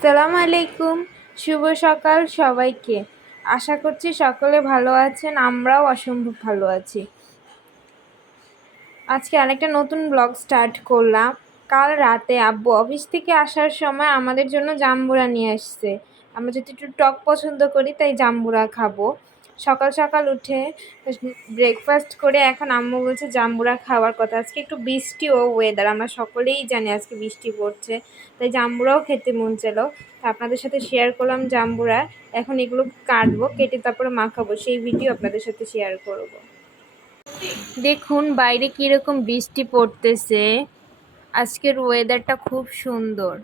আসসালামু আলাইকুম। শুভ সকাল সবাইকে। আশা করছি সকলে ভালো আছেন, আমরাও অসম্ভব ভালো আছি। আজকে আরেকটা নতুন ব্লগ স্টার্ট করলাম। কাল রাতে আব্বু অফিস থেকে আসার সময় আমাদের জন্য জাম্বুরা নিয়ে আসছে। আমরা যদি একটু টক পছন্দ করি তাই জাম্বুরা খাবো। সকাল সকাল উঠে ব্রেকফাস্ট করে এখন আম্মু বলছে জাম্বুরা খাওয়ার কথা। আজকে একটু বৃষ্টি ও ওয়েদার, আমরা সকলেই জানি আজকে বৃষ্টি পড়ছে, তাই জাম্বুরাও খেতে মন চাইলো। তা আপনাদের সাথে শেয়ার করলাম জাম্বুরা। এখন এগুলো কাটবো, কেটে তারপরে মাখাবো, সেই ভিডিও আপনাদের সাথে শেয়ার করব। দেখুন বাইরে কীরকম বৃষ্টি পড়তেছে। আজকের ওয়েদারটা খুব সুন্দর।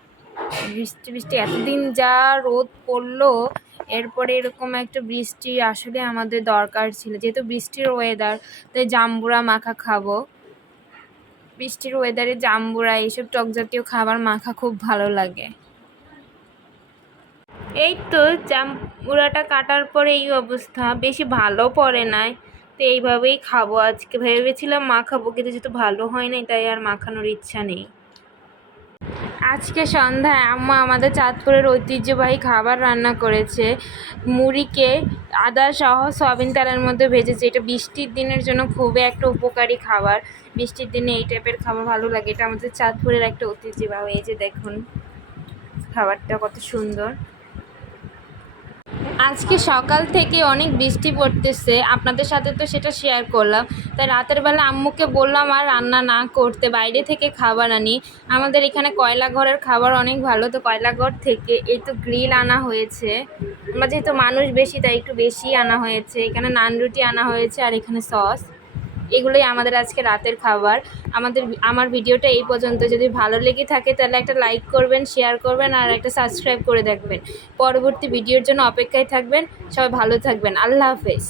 বৃষ্টি বৃষ্টি এতদিন যা রোদ পড়লো, এরপরে এরকম একটা বৃষ্টি আসলে আমাদের দরকার ছিল। যেহেতু বৃষ্টির ওয়েদার, তাই জাম্বুরা মাখা খাবো। বৃষ্টির ওয়েদারে জাম্বুরা এইসব টক জাতীয় খাবার মাখা খুব ভালো লাগে। এই তো জাম্বুরাটা কাটার পরে এই অবস্থা, বেশি ভালো পড়ে নাই, তো এইভাবেই খাবো। আজকে ভেবেছিলাম মাখাবো, কিন্তু যেহেতু ভালো হয় নাই তাই আর মাখানোর ইচ্ছা নেই। আজকে সন্ধ্যায় আম্মা আমাদের চাঁদপুরের ঐতিহ্যবাহী খাবার রান্না করেছে। মুড়িকে আদা সহ সয়াবিন তেলের মধ্যে ভেজেছে। এটা বৃষ্টির দিনের জন্য খুবই একটা উপকারী খাবার। বৃষ্টির দিনে এই টাইপের খাবার ভালো লাগে। এটা আমাদের চাঁদপুরের একটা ঐতিহ্যবাহী। এই যে দেখুন খাবারটা কত সুন্দর। আজকে সকাল থেকে অনেক বৃষ্টি পড়তেছে, আপনাদের সাথে তো সেটা শেয়ার করলাম। তাই রাতের বেলা আম্মুকে বললাম আর রান্না না করতে, বাইরে থেকে খাবার আনি। আমাদের এখানে কয়লা ঘরের খাবার অনেক ভালো, তো কয়লা ঘর থেকে এই তো গ্রিল আনা হয়েছে। আমরা যেহেতু মানুষ বেশি তাই একটু বেশি আনা হয়েছে। এখানে নান রুটি আনা হয়েছে আর এখানে সস। এগুলোই আমাদের আজকে রাতের খাবার। আমার ভিডিওটা এই পর্যন্ত। যদি ভালো লেগে থাকে তাহলে একটা লাইক করবেন, শেয়ার করবেন আর একটা সাবস্ক্রাইব করে দেখবেন। পরবর্তী ভিডিওর জন্য অপেক্ষায় থাকবেন। সবাই ভালো থাকবেন। আল্লাহ হাফেজ।